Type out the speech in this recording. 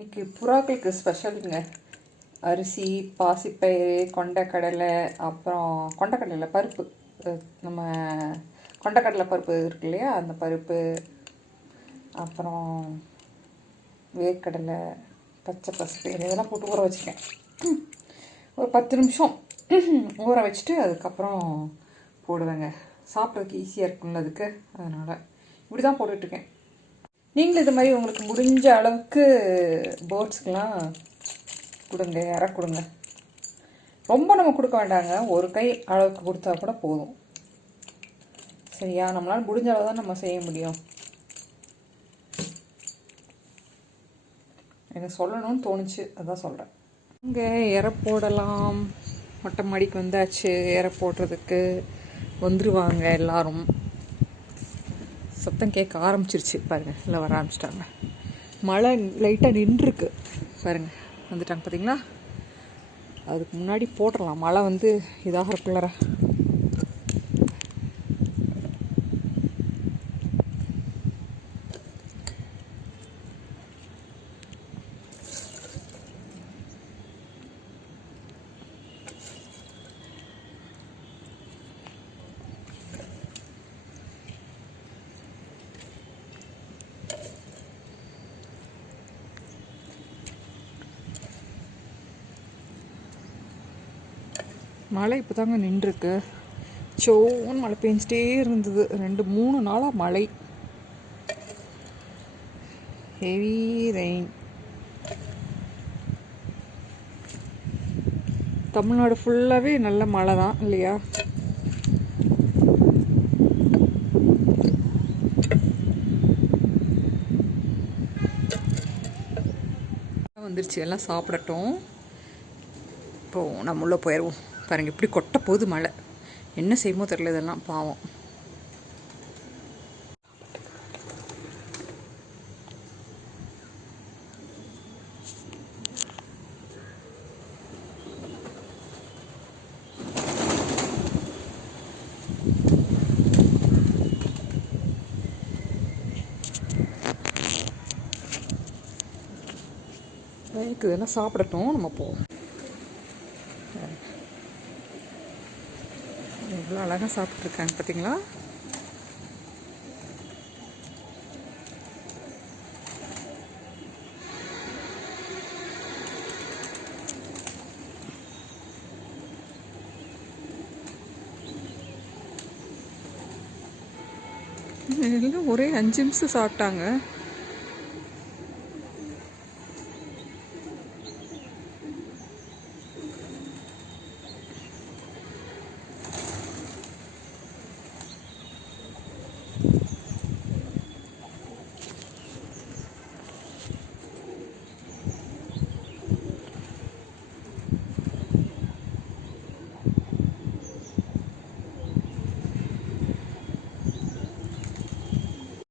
இன்னைக்கு புறாக்களுக்கு ஸ்பெஷலுங்க அரிசி பாசிப்பயிறு கொண்டக்கடலை அப்புறம் கொண்டக்கடலை பருப்பு. நம்ம கொண்டக்கடலை பருப்பு இருக்கு இல்லையா? அந்த பருப்பு அப்புறம் வேர்க்கடலை பச்சை பசுப்பயிறு இதெல்லாம் போட்டு ஊற வச்சுருக்கேன் ஒரு பத்து நிமிஷம் ஊற வச்சுட்டு அதுக்கப்புறம் போடுவேங்க. சாப்பிட்றதுக்கு ஈஸியாக இருக்கும்ல அதுக்கு. அதனால் இப்படி தான் போட்டுட்ருக்கேன் நீங்களும் இது மாதிரி உங்களுக்கு முடிஞ்ச அளவுக்கு பேர்ட்ஸ்க்கெலாம் கொடுங்க இற கொடுங்க. ரொம்ப நம்ம கொடுக்க வேண்டாங்க. ஒரு கை அளவுக்கு கொடுத்தா கூட போதும். சரியா? நம்மளால் முடிஞ்ச அளவு தான் நம்ம செய்ய முடியும். எனக்கு சொல்லணும்னு தோணுச்சு. அதான் சொல்கிறேன் இங்கே இற போடலாம். மொட்டை மாடிக்கு வந்தாச்சு. இற போடுறதுக்கு வந்துடுவாங்க எல்லாரும். சத்தம் கேட்க ஆரம்பிச்சிருச்சு. பாருங்கள் எல்லாம் வர ஆரம்பிச்சிட்டாங்க. மழை லைட்டாக நின்றுருக்கு. பாருங்க வந்துட்டாங்க பார்த்தீங்களா அதுக்கு முன்னாடி போட்டுடலாம். மழை வந்து இதாகிறக்குள்ளார மழை இப்போ தாங்க நின்றுருக்கு. சோன்னு மழை பெஞ்சிட்டே இருந்தது. ரெண்டு மூணு நாளாக மழை. ஹெவி ரெயின் தமிழ்நாடு ஃபுல்லாகவே நல்ல மழை தான் இல்லையா? வந்துருச்சு. எல்லாம் சாப்பிடட்டும். இப்போ நம்ம உள்ளே போயிடுவோம். பாருங்க இப்படி கொட்ட போகுது மழை. என்ன செய்யுமோ தெரில இதெல்லாம் பாவம். எனக்கு இதெல்லாம் சாப்பிடட்டும்? நம்ம போவோம் எவ்வளோ அழகாக சாப்பிட்ருக்காங்க பார்த்தீங்களா எல்லாம் ஒரே அஞ்சு நிமிஷம் சாப்பிட்டாங்க.